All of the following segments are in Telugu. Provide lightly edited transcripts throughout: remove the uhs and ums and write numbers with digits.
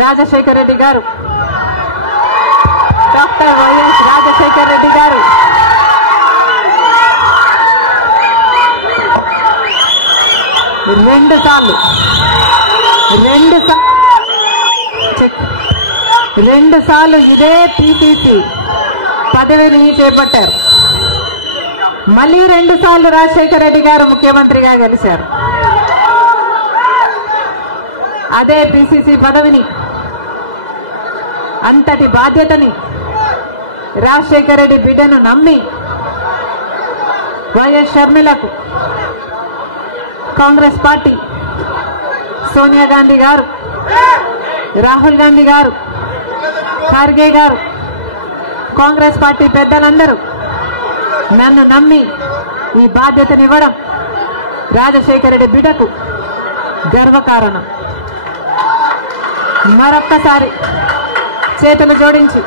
రాజశేఖర రెడ్డి గారు, డాక్టర్ వైఎస్ రాజశేఖర రెడ్డి గారు రెండు సార్లు ఇదే పిసిసి పదవిని చేపట్టారు. మళ్ళీ 2 సార్లు రాజశేఖర రెడ్డి గారు ముఖ్యమంత్రిగా గెలిచారు. అదే పిసిసి పదవిని, అంతటి బాధ్యతని రాజశేఖర రెడ్డి బిడ్డను నమ్మి వైఎస్ షర్మిలకు కాంగ్రెస్ పార్టీ, సోనియా గాంధీ గారు, రాహుల్ గాంధీ గారు, ఖార్గే గారు, కాంగ్రెస్ పార్టీ పెద్దలందరూ నన్ను నమ్మి ఈ బాధ్యతనివ్వడం రాజశేఖర రెడ్డి బిడ్డకు గర్వకారణం. మరొక్కసారి చేతులు జోడించి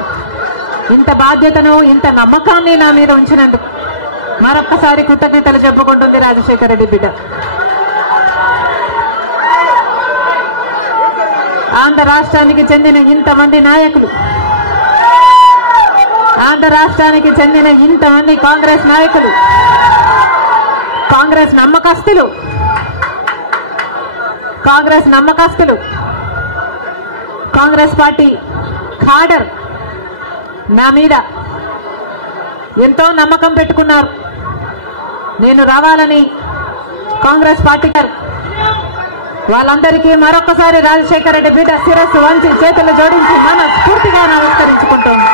ఇంత బాధ్యతను, ఇంత నమ్మకాన్ని నా మీద ఉంచినందుకు మరొక్కసారి కృతజ్ఞతలు చెప్పుకుంటుంది రాజశేఖర రెడ్డి బిడ్డ. ఆంధ్ర రాష్ట్రానికి చెందిన ఇంతమంది నాయకులు, ఆంధ్ర రాష్ట్రానికి చెందిన ఇంతమంది కాంగ్రెస్ నాయకులు, కాంగ్రెస్ నమ్మకస్తులు, కాంగ్రెస్ పార్టీ ఖాడర్ నా మీద ఎంతో నమ్మకం పెట్టుకున్నారు. నేను రావాలని కాంగ్రెస్ పార్టీ వాళ్ళందరికీ మరొకసారి రాజశేఖర రెడ్డి బిడ్డ శిరస్సు వంచి చేతులు జోడించి మనస్ఫూర్తిగా నమస్కరించుకుంటోంది.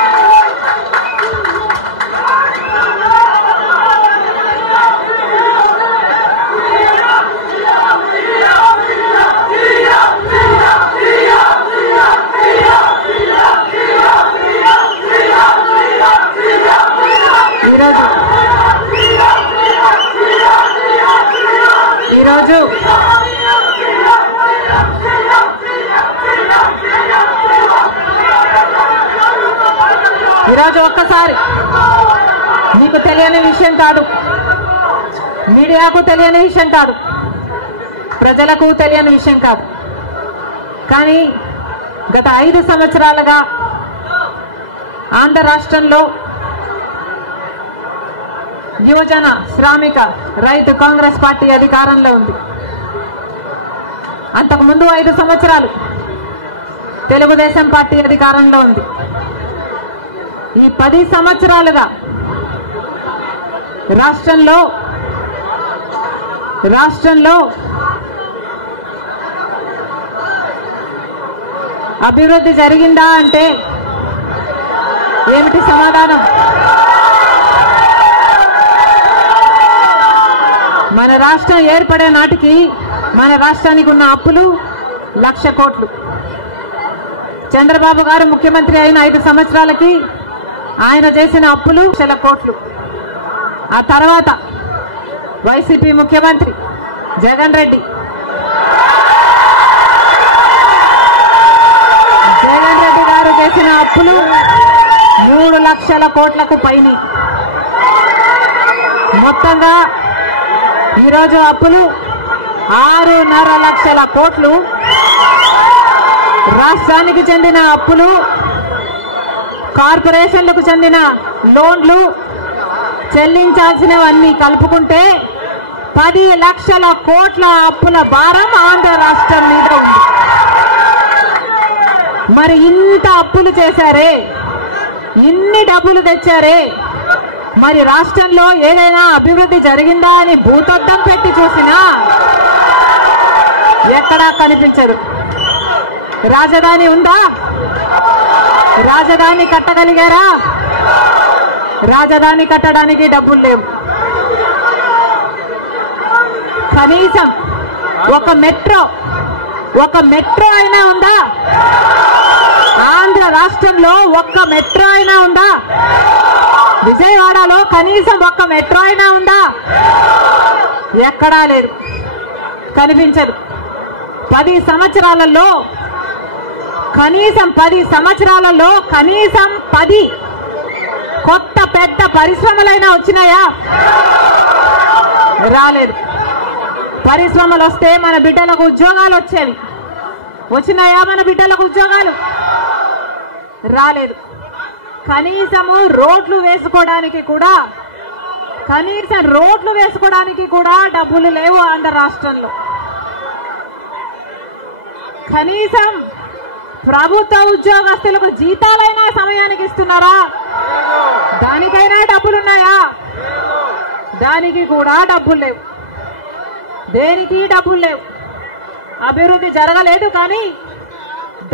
ఈరోజు ఒక్కసారి మీకు తెలియని విషయం కాదు, మీడియాకు తెలియని విషయం కాదు, ప్రజలకు తెలియని విషయం కాదు. కానీ గత 5 సంవత్సరాలుగా ఆంధ్ర రాష్ట్రంలో యువజన శ్రామిక రైతు కాంగ్రెస్ పార్టీ అధికారంలో ఉంది. అంతకుముందు 5 సంవత్సరాలు తెలుగుదేశం పార్టీ అధికారంలో ఉంది. ఈ 10 సంవత్సరాలుగా రాష్ట్రంలో అభివృద్ధి జరిగిందా అంటే ఏమిటి సమాధానం? మన రాష్ట్రం ఏర్పడే నాటికి మన రాష్ట్రానికి ఉన్న అప్పులు 1,00,000 కోట్లు. చంద్రబాబు గారు ముఖ్యమంత్రి అయిన 5 సంవత్సరాలకి ఆయన చేసిన అప్పులు 1,00,000 కోట్లు. ఆ తర్వాత వైసీపీ ముఖ్యమంత్రి జగన్ రెడ్డి గారు చేసిన అప్పులు 3,00,000 కోట్లకు పైన. మొత్తంగా ఈరోజు అప్పులు 6.5 లక్షల కోట్లు. రాష్ట్రానికి చెందిన అప్పులు, కార్పొరేషన్లకు చెందిన లోన్లు, చెల్లించాల్సినవన్నీ కలుపుకుంటే 10 లక్షల కోట్ల అప్పుల భారం ఆంధ్ర రాష్ట్రం మీద ఉంది. మరి ఇంత అప్పులు చేశారే, ఇన్ని డబ్బులు తెచ్చారే, మరి రాష్ట్రంలో ఏదైనా అభివృద్ధి జరిగిందా అని భూతద్దం పెట్టి చూసినా ఎక్కడా కనిపించదు. రాజధాని ఉందా? రాజధాని కట్టగలిగారా? రాజధాని కట్టడానికి డబ్బులు లేవు. కనీసం ఒక మెట్రో అయినా ఉందా? ఆంధ్ర రాష్ట్రంలో ఒక్క మెట్రో అయినా ఉందా? విజయవాడలో కనీసం ఒక్క మెట్రో అయినా ఉందా? ఎక్కడా లేదు, కనిపించదు. 10 సంవత్సరాలలో కనీసం 10 కొత్త పెద్ద పరిశ్రమలైనా వచ్చినాయా? రాలేదు. పరిశ్రమలు వస్తే మన బిడ్డలకు ఉద్యోగాలు వచ్చేవి. వచ్చినాయా మన బిడ్డలకు ఉద్యోగాలు? రాలేదు. కనీసము రోడ్లు వేసుకోవడానికి కూడా డబ్బులు లేవు ఆంధ్ర రాష్ట్రంలో. కనీసం ప్రభుత్వ ఉద్యోగస్తులకు జీతాలైనా సమయానికి ఇస్తున్నారా? దానికైనా డబ్బులున్నాయా? దానికి కూడా డబ్బులు లేవు. దేనికి డబ్బులు లేవు. అభివృద్ధి జరగలేదు. కానీ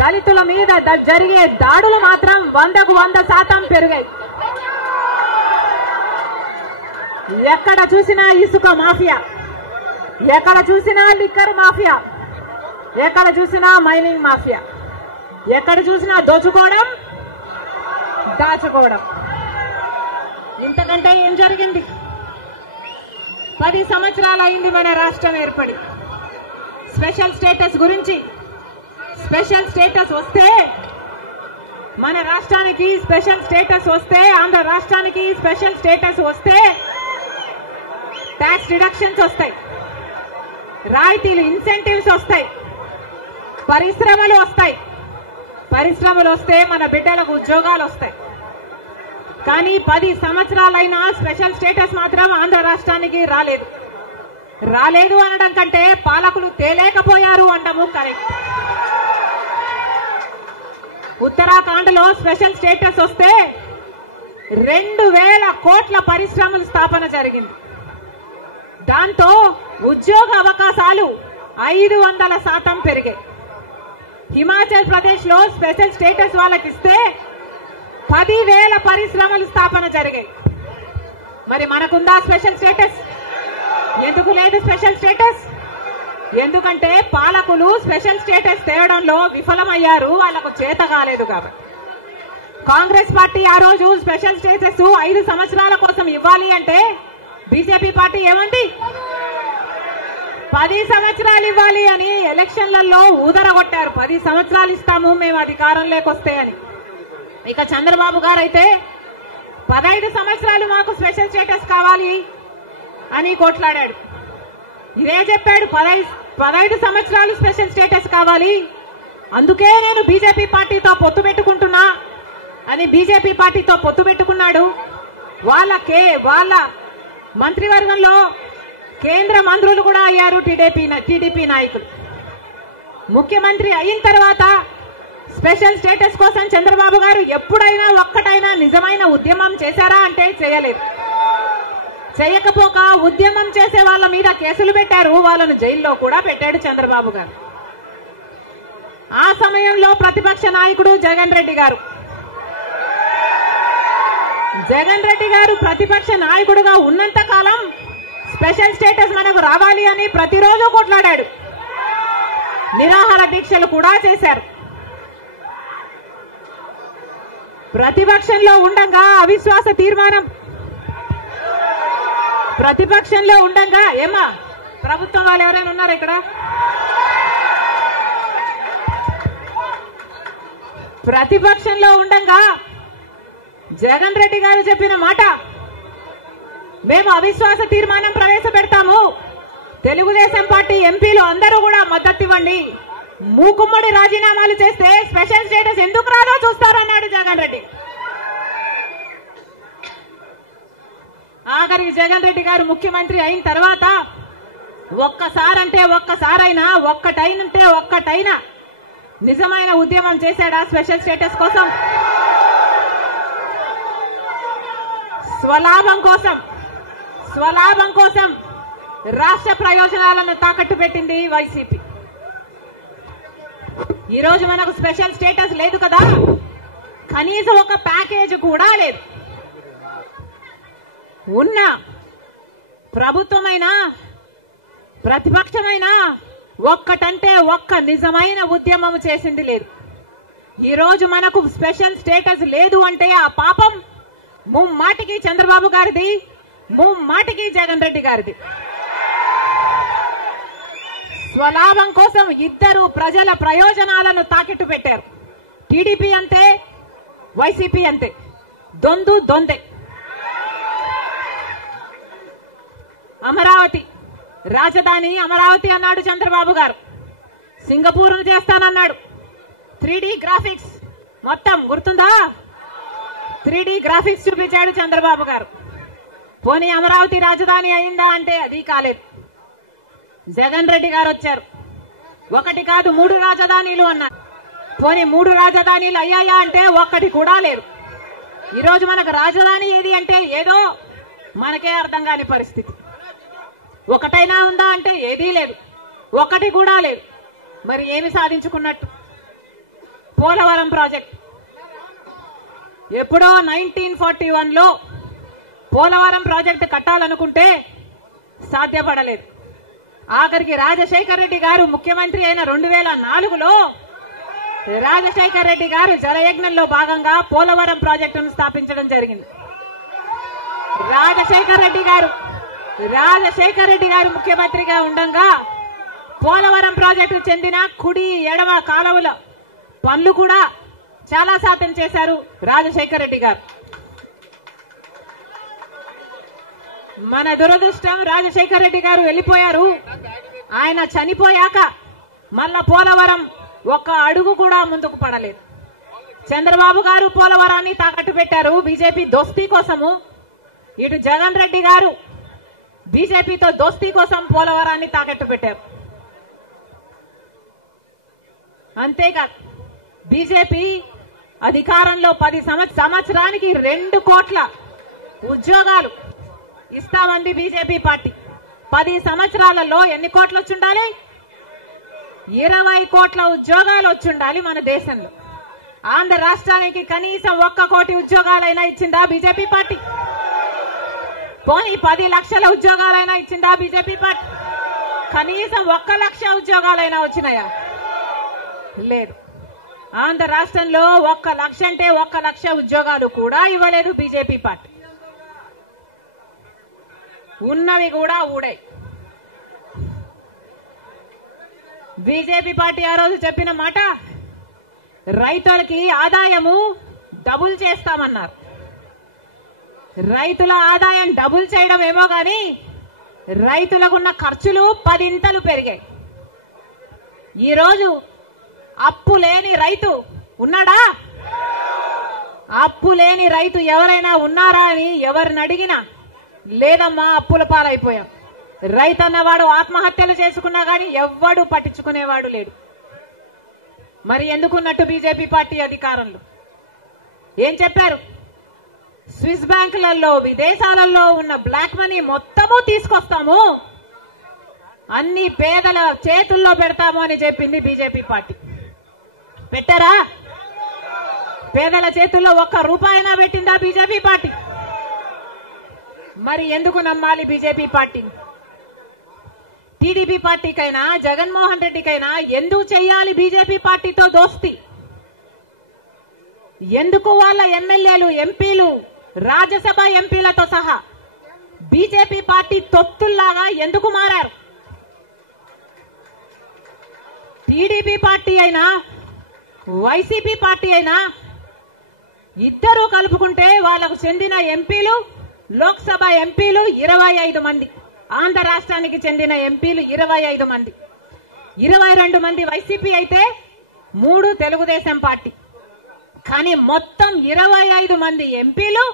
దళితుల మీద జరిగే దాడులు మాత్రం 100కు 100% పెరిగాయి. ఎక్కడ చూసినా ఇసుక మాఫియా, ఎక్కడ చూసినా లిక్కర్ మాఫియా, ఎక్కడ చూసినా మైనింగ్ మాఫియా, ఎక్కడ చూసినా దోచుకోవడం, దాచుకోవడం. ఇంతకంటే ఏం జరిగింది? 10 సంవత్సరాలు అయింది మన రాష్ట్రం ఏర్పడి. స్పెషల్ స్టేటస్ గురించి, స్పెషల్ స్టేటస్ వస్తే మన రాష్ట్రానికి స్పెషల్ స్టేటస్ వస్తే, ఆంధ్ర రాష్ట్రానికి స్పెషల్ స్టేటస్ వస్తే ట్యాక్స్ రిడక్షన్స్ వస్తాయి, రాయితీలు, ఇన్సెంటివ్స్ వస్తాయి, పరిశ్రమలు వస్తాయి. పరిశ్రమలు వస్తే మన బిడ్డలకు ఉద్యోగాలు వస్తాయి. కానీ 10 సంవత్సరాలైనా స్పెషల్ స్టేటస్ మాత్రం ఆంధ్ర రాష్ట్రానికి రాలేదు. రాలేదు అనడం కంటే పాలకులు తేలేకపోయారు అనడము కరెక్ట్. ఉత్తరాఖండ్ లో స్పెషల్ స్టేటస్ వస్తే 2000 కోట్ల పరిశ్రమల స్థాపన జరిగింది. దాంతో ఉద్యోగ అవకాశాలు 500% పెరిగాయి. హిమాచల్ ప్రదేశ్ లో స్పెషల్ స్టేటస్ వాళ్ళకి ఇస్తే 10,000 పరిశ్రమల స్థాపన జరిగాయి. మరి మనకుందా స్పెషల్ స్టేటస్? ఎందుకు లేదు స్పెషల్ స్టేటస్? ఎందుకంటే పాలకులు స్పెషల్ స్టేటస్ తేవడంలో విఫలమయ్యారు, వాళ్లకు చేత కాలేదు. కాబట్టి కాంగ్రెస్ పార్టీ ఆ రోజు స్పెషల్ స్టేటస్ 5 సంవత్సరాల కోసం ఇవ్వాలి అంటే బీజేపీ పార్టీ ఏమంది? 10 సంవత్సరాలు ఇవ్వాలి అని ఎలక్షన్లలో ఊదరగొట్టారు. 10 సంవత్సరాలు ఇస్తాము మేము అధికారంలోకి వస్తే అని. ఇక చంద్రబాబు గారు అయితే 15 సంవత్సరాలు మాకు స్పెషల్ స్టేటస్ కావాలి అని కొట్లాడాడు. ఇదే చెప్పాడు, 15 సంవత్సరాలు స్పెషల్ స్టేటస్ కావాలి, అందుకే నేను బీజేపీ పార్టీతో పొత్తు పెట్టుకుంటున్నా అని బీజేపీ పార్టీతో పొత్తు పెట్టుకున్నాడు. వాళ్ళ మంత్రివర్గంలో కేంద్ర మంత్రులు కూడా అయ్యారు టీడీపీ నాయకులు. ముఖ్యమంత్రి అయిన తర్వాత స్పెషల్ స్టేటస్ కోసం చంద్రబాబు గారు ఎప్పుడైనా ఒక్కటైనా నిజమైన ఉద్యమం చేశారా అంటే చేయలేదు. చేయకపోక ఉద్యమం చేసే వాళ్ళ మీద కేసులు పెట్టారు, వాళ్ళను జైల్లో కూడా పెట్టాడు చంద్రబాబు గారు. ఆ సమయంలో ప్రతిపక్ష నాయకుడు జగన్ రెడ్డి గారు ప్రతిపక్ష నాయకుడుగా ఉన్నంత కాలం స్పెషల్ స్టేటస్ మనకు రావాలి అని ప్రతిరోజు కొట్లాడాడు. నిరాహార దీక్షలు కూడా చేశారు. ప్రతిపక్షంలో ఉండగా అవిశ్వాస తీర్మానం, ప్రతిపక్షంలో ఉండగా ఏమా ప్రభుత్వం వాళ్ళు ఎవరైనా ఉన్నారు ఇక్కడ? ప్రతిపక్షంలో ఉండగా జగన్ రెడ్డి గారు చెప్పిన మాట, మేము అవిశ్వాస తీర్మానం ప్రవేశపెడతాము, తెలుగుదేశం పార్టీ ఎంపీలు అందరూ కూడా మద్దతు ఇవ్వండి, మూకుమ్మడి రాజీనామాలు చేస్తే స్పెషల్ స్టేటస్ ఎందుకు రాదో చూస్తారన్నాడు జగన్ రెడ్డి. ఆఖరికి జగన్ రెడ్డి గారు ముఖ్యమంత్రి అయిన తర్వాత ఒక్కటైనా నిజమైన ఉద్యమం చేశాడా స్పెషల్ స్టేటస్ కోసం? స్వలాభం కోసం రాష్ట్ర ప్రయోజనాలను తాకట్టు పెట్టింది వైసీపీ. ఈ రోజు మనకు స్పెషల్ స్టేటస్ లేదు కదా, కనీసం ఒక ప్యాకేజ్ కూడా లేదు. ఉన్న ప్రభుత్వమైనా ప్రతిపక్షమైనా ఒక్కటంటే ఒక్క నిజమైన ఉద్యమం చేసింది లేదు. ఈ రోజు మనకు స్పెషల్ స్టేటస్ లేదు అంటే ఆ పాపం ముమ్మాటికి చంద్రబాబు గారిది, ముమ్మాటికి జగన్ రెడ్డి గారిది. స్వలాభం కోసం ఇద్దరు ప్రజల ప్రయోజనాలను తాకట్టు పెట్టారు. టీడీపీ అంతే, వైసీపీ అంతే, దొందే. అమరావతి రాజధాని అమరావతి అన్నాడు చంద్రబాబు గారు. సింగపూర్ను చేస్తానన్నాడు. 3D గ్రాఫిక్స్ మొత్తం గుర్తుందా? 3D గ్రాఫిక్స్ చూపించాడు చంద్రబాబు గారు. పోనీ అమరావతి రాజధాని అయిందా అంటే అది కాలేదు. జగన్ రెడ్డి గారు వచ్చారు, 1 కాదు 3 రాజధానిలు అన్నారు. పోనీ 3 రాజధానిలు అయ్యాయా అంటే 1 కూడా లేదు. ఈరోజు మనకు రాజధాని ఏది అంటే ఏదో మనకే అర్థం కాని పరిస్థితి. 1 ఉందా అంటే ఏదీ లేదు, 1 కూడా లేదు. మరి ఏమి సాధించుకున్నట్టు? పోలవరం ప్రాజెక్ట్ ఎప్పుడో 1941లో పోలవరం ప్రాజెక్టు కట్టాలనుకుంటే సాధ్యపడలేదు. ఆఖరికి రాజశేఖర్ రెడ్డి గారు ముఖ్యమంత్రి అయిన 2004లో రాజశేఖర్ రెడ్డి గారు జలయజ్ఞంలో భాగంగా పోలవరం ప్రాజెక్టును స్థాపించడం జరిగింది. రాజశేఖర్ రెడ్డి గారు ముఖ్యమంత్రిగా ఉండగా పోలవరం ప్రాజెక్టు చెందిన కుడి ఎడమ కాలువల పనులు కూడా చాలా శాతం చేశారు రాజశేఖర్ రెడ్డి గారు. మన దురదృష్టం రాజశేఖర్ రెడ్డి గారు వెళ్లిపోయారు. ఆయన చనిపోయాక మళ్ళా పోలవరం 1 అడుగు కూడా ముందుకు పడలేదు. చంద్రబాబు గారు పోలవరాన్ని తాకట్టు పెట్టారు బీజేపీ దోస్తీ కోసము. ఇటు జగన్ రెడ్డి గారు బీజేపీతో దోస్తీ కోసం పోలవరాన్ని తాకట్టు పెట్టారు. అంతేకాదు బీజేపీ అధికారంలో 10 సంవత్సరానికి 2 కోట్ల ఉద్యోగాలు ఇస్తామంది బీజేపీ పార్టీ. 10 సంవత్సరాలలో ఎన్ని కోట్లు వచ్చుండాలి? 20 కోట్ల ఉద్యోగాలు వచ్చుండాలి మన దేశంలో. ఆంధ్ర రాష్ట్రానికి కనీసం 1 కోటి ఉద్యోగాలైనా ఇచ్చిందా బీజేపీ పార్టీ? పోనీ 10 లక్షల ఉద్యోగాలైనా ఇచ్చిందా బీజేపీ పార్టీ? కనీసం 1 లక్ష ఉద్యోగాలైనా వచ్చినాయా? లేదు. ఆంధ్ర రాష్ట్రంలో 1 లక్ష అంటే 1 లక్ష ఉద్యోగాలు కూడా ఇవ్వలేదు బీజేపీ పార్టీ. ఉన్నవి కూడా ఊడాయి. బీజేపీ పార్టీ ఆ రోజు చెప్పిన మాట, రైతులకి ఆదాయము డబుల్ చేస్తామన్నారు. రైతుల ఆదాయం డబుల్ చేయడం ఏమో గాని రైతులకున్న ఖర్చులు 10 పెరిగాయి. ఈరోజు అప్పు లేని రైతు ఉన్నాడా? అప్పు లేని రైతు ఎవరైనా ఉన్నారా అని ఎవరిని అడిగినా లేదమ్మా అప్పుల పాలైపోయాం. రైతు అన్నవాడు ఆత్మహత్యలు చేసుకున్నా గాని ఎవ్వడు పట్టించుకునేవాడు లేడు. మరి ఎందుకున్నట్టు బీజేపీ పార్టీ అధికారంలో ఏం చెప్పారు? స్విస్ బ్యాంకులలో విదేశాలలో ఉన్న బ్లాక్ మనీ మొత్తము తీసుకొస్తాము, అన్ని పేదల చేతుల్లో పెడతాము అని చెప్పింది బీజేపీ పార్టీ. పెట్టారా? పేదల చేతుల్లో 1 రూపాయినా పెట్టిందా బీజేపీ పార్టీ? మరి ఎందుకు నమ్మాలి బీజేపీ పార్టీని? టీడీపీ పార్టీకైనా జగన్మోహన్ రెడ్డికైనా ఎందుకు చెయ్యాలి బీజేపీ పార్టీతో దోస్తి? ఎందుకు వాళ్ళ ఎమ్మెల్యేలు ఎంపీలు రాజ్యసభ ఎంపీలతో సహా బీజేపీ పార్టీ తొత్తుల్లాగా ఎందుకు మారారు? టీడీపీ పార్టీ అయినా వైసీపీ పార్టీ అయినా ఇద్దరూ కలుపుకుంటే వాళ్లకు చెందిన ఎంపీలు లోక్సభ ఎంపీలు 25 మంది, ఆంధ్ర రాష్ట్రానికి చెందిన ఎంపీలు 25 మంది, 22 మంది వైసీపీ అయితే 3 తెలుగుదేశం పార్టీ. కానీ మొత్తం 25 మంది ఎంపీలు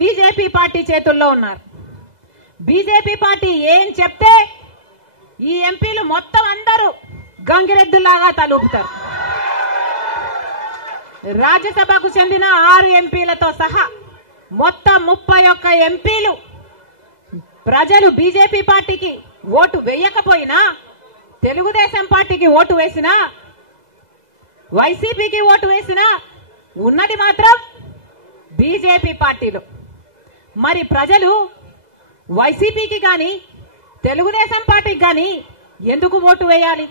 బీజేపీ పార్టీ చేతుల్లో ఉన్నారు. బీజేపీ పార్టీ ఏం చెప్తే ఈ ఎంపీలు మొత్తం అందరూ గంగిరెద్దులాగా తలూపుతారు. రాజ్యసభకు చెందిన 6 ఎంపీలతో సహా మొత్తం 31 ఎంపీలు ప్రజలు బీజేపీ పార్టీకి ఓటు వేయకపోయినా, తెలుగుదేశం పార్టీకి ఓటు వేసినా, వైసీపీకి ఓటు వేసినా ఉన్నది మాత్రం బీజేపీ పార్టీలో. మరి ప్రజలు వైసీపీకి గాని తెలుగుదేశం పార్టీకి గాని ఎందుకు ఓటు వేయాలి?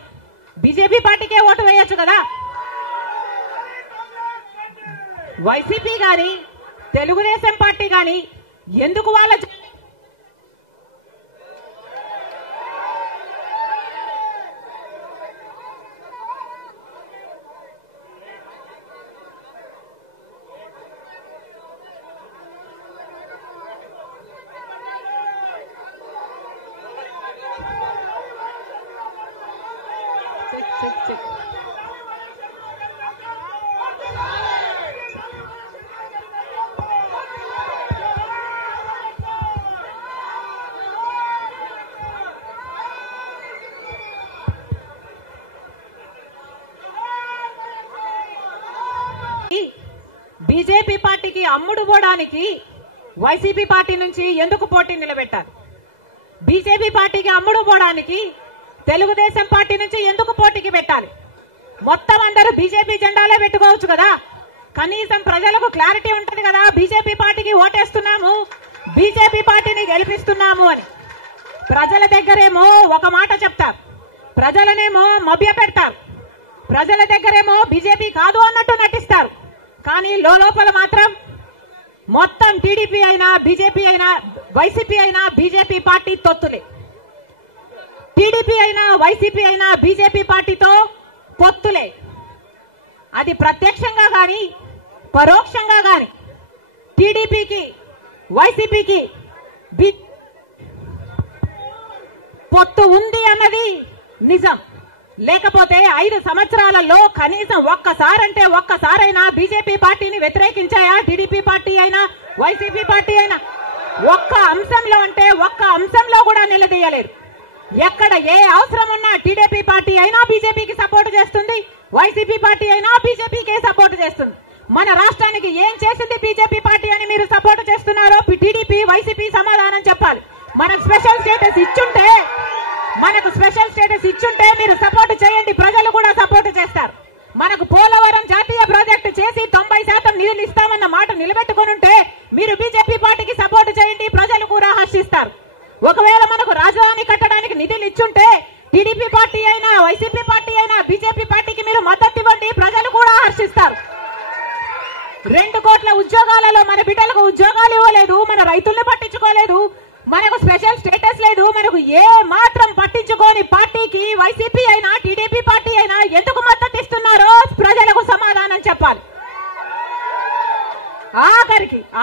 బీజేపీ పార్టీకే ఓటు వేయొచ్చు కదా. వైసీపీ గాని తెలుగుదేశం పార్టీ గాని ఎందుకు వాళ్ళ బీజేపీ పార్టీకి అమ్ముడు పోవడానికి వైసీపీ పార్టీ నుంచి ఎందుకు పోటీ నిలబెట్టారు? బీజేపీ పార్టీకి అమ్ముడు పోవడానికి తెలుగుదేశం పార్టీ నుంచి ఎందుకు పోటీకి పెట్టాలి? మొత్తం అందరూ బీజేపీ జెండాలే పెట్టుకోవచ్చు కదా. కనీసం ప్రజలకు క్లారిటీ ఉంటది కదా, బీజేపీ పార్టీకి ఓటేస్తున్నాము, బీజేపీ పార్టీని గెలిపిస్తున్నాము అని. ప్రజల దగ్గరేమో ఒక మాట చెప్తారు, ప్రజలనేమో మభ్య పెడతారు, ప్రజల దగ్గరేమో బీజేపీ కాదు అన్నట్టు నటిస్తారు. కానీ లోపల మాత్రం మొత్తం టీడీపీ అయినా బీజేపీ అయినా వైసీపీ అయినా బీజేపీ పార్టీ తొత్తులే. టీడీపీ అయినా వైసీపీ అయినా బీజేపీ పార్టీతో పొత్తులే. అది ప్రత్యక్షంగా గాని పరోక్షంగా గాని టీడీపీకి వైసీపీకి పొత్తు ఉంది అన్నది నిజం. లేకపోతే 5 సంవత్సరాలలో కనీసం ఒక్కసారైనా బీజేపీ పార్టీని వ్యతిరేకించాయా? టీడీపీ పార్టీ అయినా వైసీపీ పార్టీ అయినా ఒక్క అంశంలో అంటే ఒక్క అంశంలో కూడా నిలదీయలేరు. ఎక్కడ ఏ అవసరం ఉన్నా టీడీపీ పార్టీ అయినా బీజేపీకి సపోర్ట్ చేస్తుంది, వైసీపీ పార్టీ అయినా బీజేపీకే సపోర్ట్ చేస్తుంది. మన రాష్ట్రానికి ఏం చేసింది బీజేపీ పార్టీ అని మీరు సపోర్ట్ చేస్తున్నారో టీడీపీ వైసీపీ సమాధానం చెప్పాలి. మనకు స్పెషల్ స్టేటస్ ఇచ్చుంటే మీరు సపోర్ట్ చేయండి, ప్రజలు కూడా సపోర్ట్ చేస్తారు. మనకు పోలవరం జాతీయ ప్రాజెక్టు చేసి 90% నిధులు ఇస్తామన్న మాట నిలబెట్టుకుని ఉంటే మీరు బీజేపీ పార్టీకి సపోర్ట్ చేయండి, ప్రజలు కూడా హర్షిస్తారు. ఒకవేళ మనకు రాజధాని కట్టడానికి నిధులు ఇచ్చుంటే టీడీపీ పార్టీ అయినా వైసీపీ పార్టీ అయినా బీజేపీ పార్టీకి మీరు మద్దతు ఇవ్వండి, ప్రజలు కూడా హర్షిస్తారు. 2 కోట్ల ఉద్యోగాలలో మన బిడ్డలకు ఉద్యోగాలు ఇవ్వలేదు, మన రైతుల్ని పట్టించుకోలేదు, మనకు స్పెషల్ స్టేటస్ లేదు, మనకు ఏ మాత్రం పట్టించుకోని పార్టీకి వైసీపీ అయినా టీడీపీ పార్టీ అయినా ఎందుకు మద్దతు ఇస్తున్నారో ప్రజలకు సమాధానం చెప్పాలి.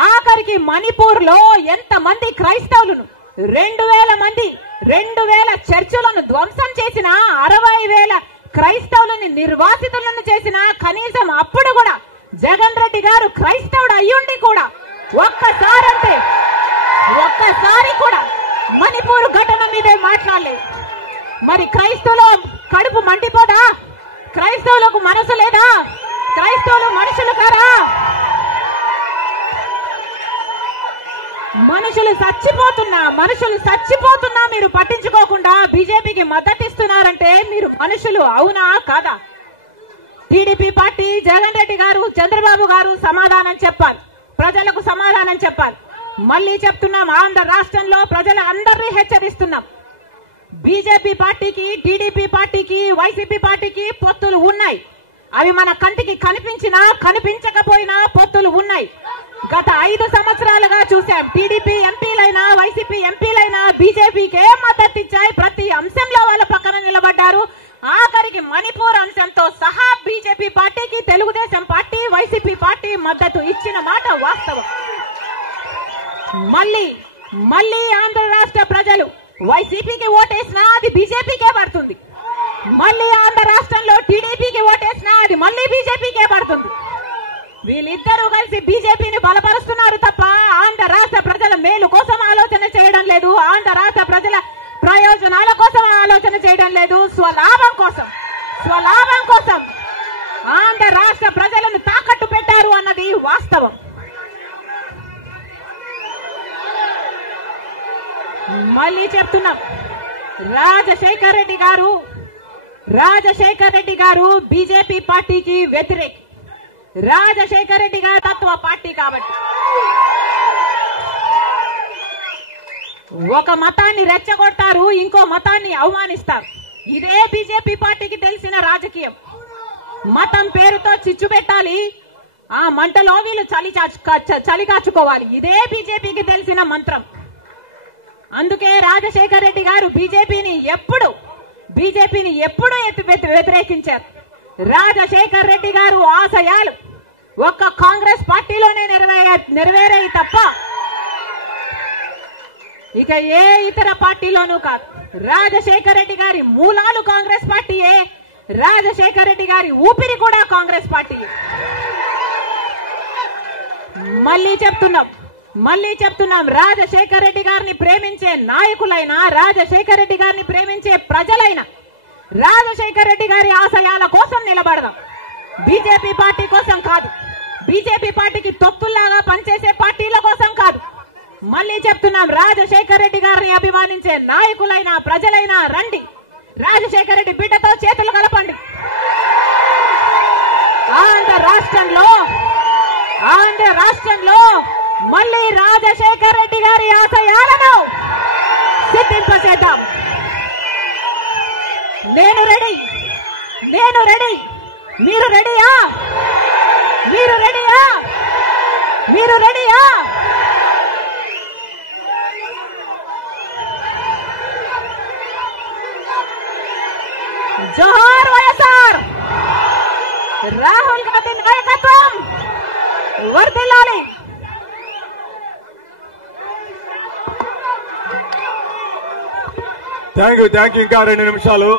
ఆఖరికి మణిపూర్ లో ఎంతమంది క్రైస్తవులను 2,000 చర్చిలను ధ్వంసం చేసిన 60,000 క్రైస్తవులని నిర్వాసితులను చేసిన కనీసం అప్పుడు కూడా జగన్ రెడ్డి గారు క్రైస్తవుడు అయ్యుండి కూడా ఒక్కసారి కూడా మణిపూర్ ఘటన మీదే మాట్లాడలేదు. మరి క్రైస్తవుల కడుపు మండిపోదా? క్రైస్తవులకు మనసు లేదా? క్రైస్తవులు మనుషులు కారా? మనుషులు చచ్చిపోతున్నా మీరు పట్టించుకోకుండా బీజేపీకి మద్దతు ఇస్తున్నారంటే మీరు మనుషులు అవునా కాదా? టీడీపీ పార్టీ జగన్ రెడ్డి గారు చంద్రబాబు గారు సమాధానం చెప్పాలి, ప్రజలకు సమాధానం చెప్పాలి. మళ్ళీ చెప్తున్నాం, ఆంధ్ర రాష్ట్రంలో ప్రజల అందరినీ హెచ్చరిస్తున్నాం. బీజేపీ పార్టీకి టీడీపీ పార్టీకి వైసీపీ పార్టీకి పొత్తులు ఉన్నాయి. అవి మన కంటికి కనిపించినా కనిపించకపోయినా పొత్తులు ఉన్నాయి. గత 5 సంవత్సరాలుగా చూశాం. టీడీపీ ఎంపీలైనా వైసీపీ ఎంపీలైనా బీజేపీకే మద్దతు ఇచ్చాయి, ప్రతి అంశంలో వాళ్ళ పక్కన నిలబడ్డారు. ఆఖరికి మణిపూర్ అంశంతో సహా బీజేపీ పార్టీకి తెలుగుదేశం పార్టీ వైసీపీ పార్టీ మద్దతు ఇచ్చిన మాట వాస్తవం. మళ్ళీ ఆంధ్ర రాష్ట్ర ప్రజలు వైసీపీకి ఓటేసినా అది బీజేపీకే పడుతుంది, మళ్ళీ ఆంధ్ర రాష్ట్రంలో టీడీపీకి ఓటేసినా అది మళ్ళీ బీజేపీకే పడుతుంది. వీళ్ళిద్దరూ కలిసి బీజేపీని బలపరుస్తున్నారు తప్ప ఆంధ్ర రాష్ట్ర ప్రజల మేలు కోసం ఆలోచన చేయడం లేదు, ఆంధ్ర రాష్ట్ర ప్రజల ప్రయోజనాల కోసం ఆలోచన చేయడం లేదు. స్వలాభం కోసం ఆంధ్ర రాష్ట్ర ప్రజలను తాకట్టు పెట్టారు అన్నది వాస్తవం. మళ్ళీ చెప్తున్నాం, రాజశేఖర్ రెడ్డి గారు బీజేపీ పార్టీకి వ్యతిరేకి. రాజశేఖర్ రెడ్డి గారు తత్వ పార్టీ కాబట్టి ఒక మతాన్ని రెచ్చగొడతారు, ఇంకో మతాన్ని అవమానిస్తారు. ఇదే బీజేపీ పార్టీకి తెలిసిన రాజకీయం. మతం పేరుతో చిచ్చు పెట్టాలి, ఆ మంటలో వీళ్ళు చలి కాచుకోవాలి. ఇదే బీజేపీకి తెలిసిన మంత్రం. అందుకే రాజశేఖర్ రెడ్డి గారు బీజేపీని ఎప్పుడు వ్యతిరేకించారు. రాజశేఖర్ రెడ్డి గారు ఆశయాలు ఒక్క కాంగ్రెస్ పార్టీలోనే నెరవేరాయి తప్ప ఇక ఏ ఇతర పార్టీలోనూ కాదు. రాజశేఖర్ రెడ్డి గారి మూలాలు కాంగ్రెస్ పార్టీయే, రాజశేఖర్ రెడ్డి గారి ఊపిరి కూడా కాంగ్రెస్ పార్టీయే. మళ్ళీ చెప్తున్నాం, రాజశేఖర్ రెడ్డి గారిని ప్రేమించే నాయకులైనా, రాజశేఖర్ రెడ్డి గారిని ప్రేమించే ప్రజలైనా రాజశేఖర్ రెడ్డి గారి ఆశయాల కోసం నిలబడదాం, బీజేపీ పార్టీ కోసం కాదు. బీజేపీ పార్టీకి తొత్తుల్లాగా పనిచేసే పార్టీల కోసం కాదు. మళ్ళీ చెప్తున్నాం, రాజశేఖర్ రెడ్డి గారిని అభిమానించే నాయకులైనా ప్రజలైనా రండి, రాజశేఖర్ రెడ్డి బిడ్డతో చేతులు కలపండి. ఆంధ్ర రాష్ట్రంలో మళ్ళీ రాజశేఖర్ రెడ్డి గారి ఆశయాలను సిద్ధింపచేద్దాం. నేను రెడీ. మీరు రెడీయా? జోహార్ వైఎస్ఆర్. రాహుల్ గాంధీ నాయకత్వం వర్ధిల్లాలి. Thank you. ఇంకా 2 నిమిషాలు.